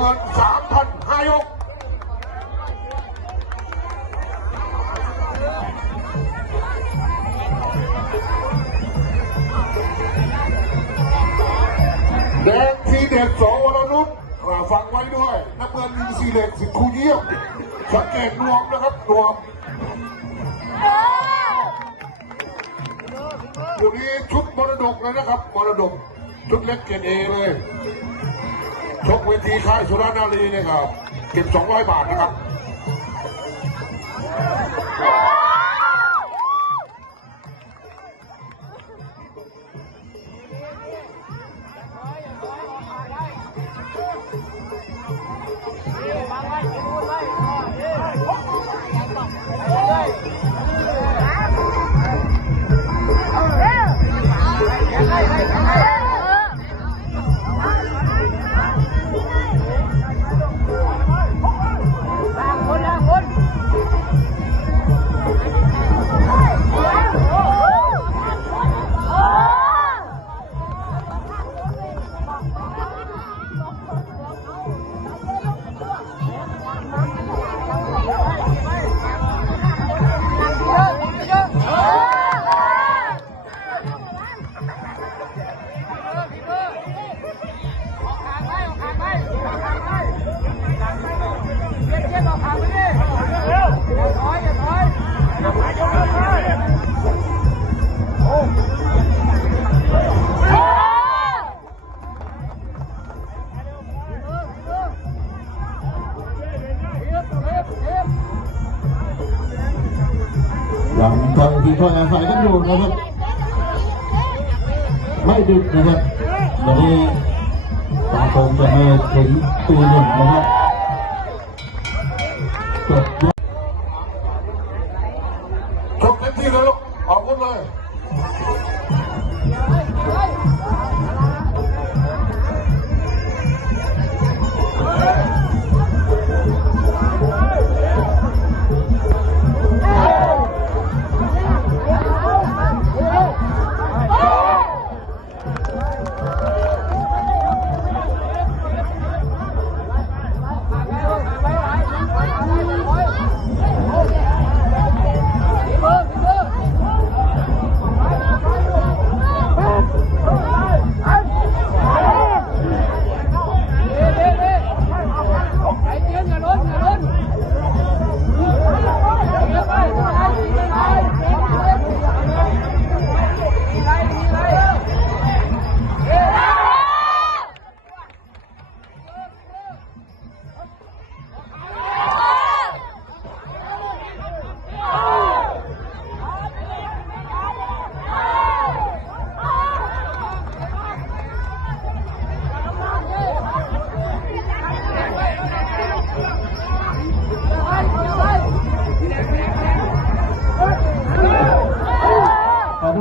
มื่นสามพันห้ายกแดงทีเด็ดสองวรนุชฟังไว้ด้วย นักเงินมีสีเด็ดสิครูเยี่ยมสังเกตรวมนะครับรวมอยู่นี้ชุดมรดกเลยนะครับมรดกชุดเล็กเกรดเอเลย ชกเวทีค่ายสุรานารีเนี่ยครับเก็บ200 บาทนะครับ ยังทางทีมพลอาศัยกันอยู่นะครับไม่ดึกนะครับวันนี้ตาคงจะมาถึงตีหนึ่งนะครับจบย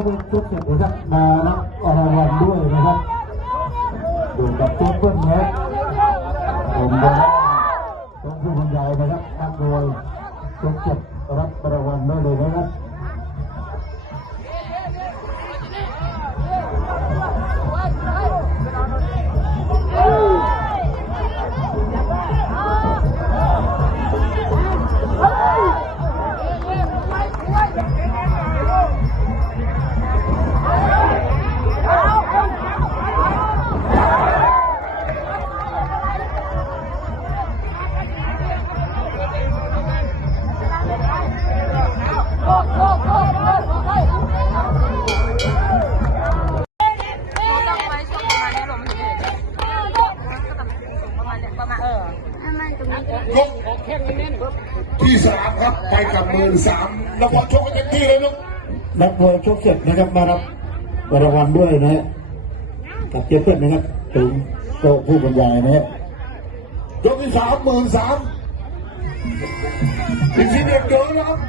ขอทุกคนทุกเสร็จนะครับมารับรางวัลด้วยนะครับ ที่สามครับไปกับหมื่นสามแล้วพอชกกันเต็มที่เลยลูกนักมวยชกเสร็จนะครับมารับรางวัลด้วยนะฮะกับเจ๊เปิ้ลนะครับถึงโต๊ะผู้บรรยายนะฮะยกที่สามหมื่นสามเป็นทีเด็ดเดินนะครับ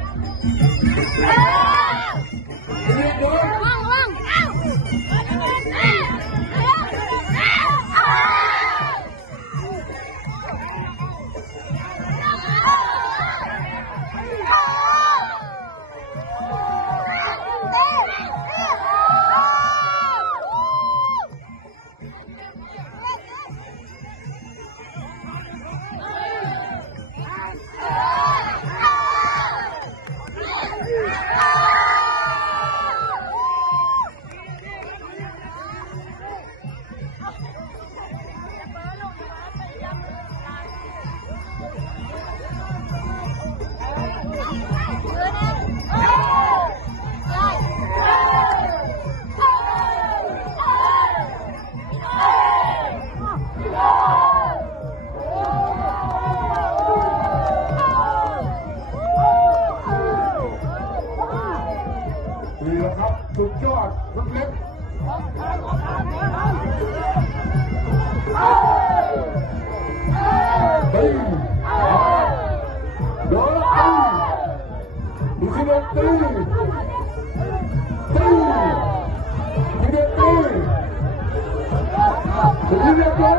ดูขึ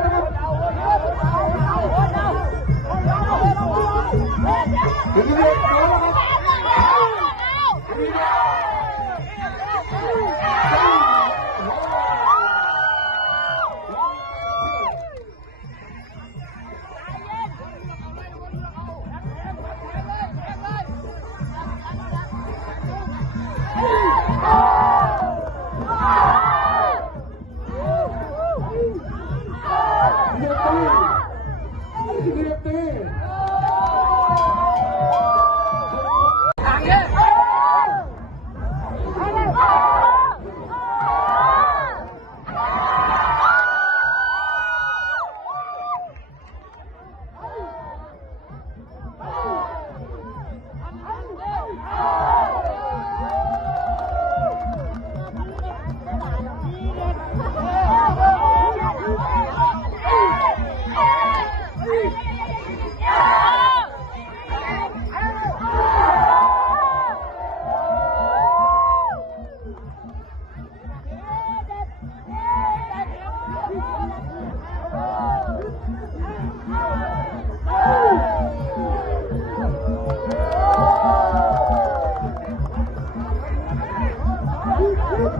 ้น เ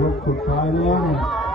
ส่ว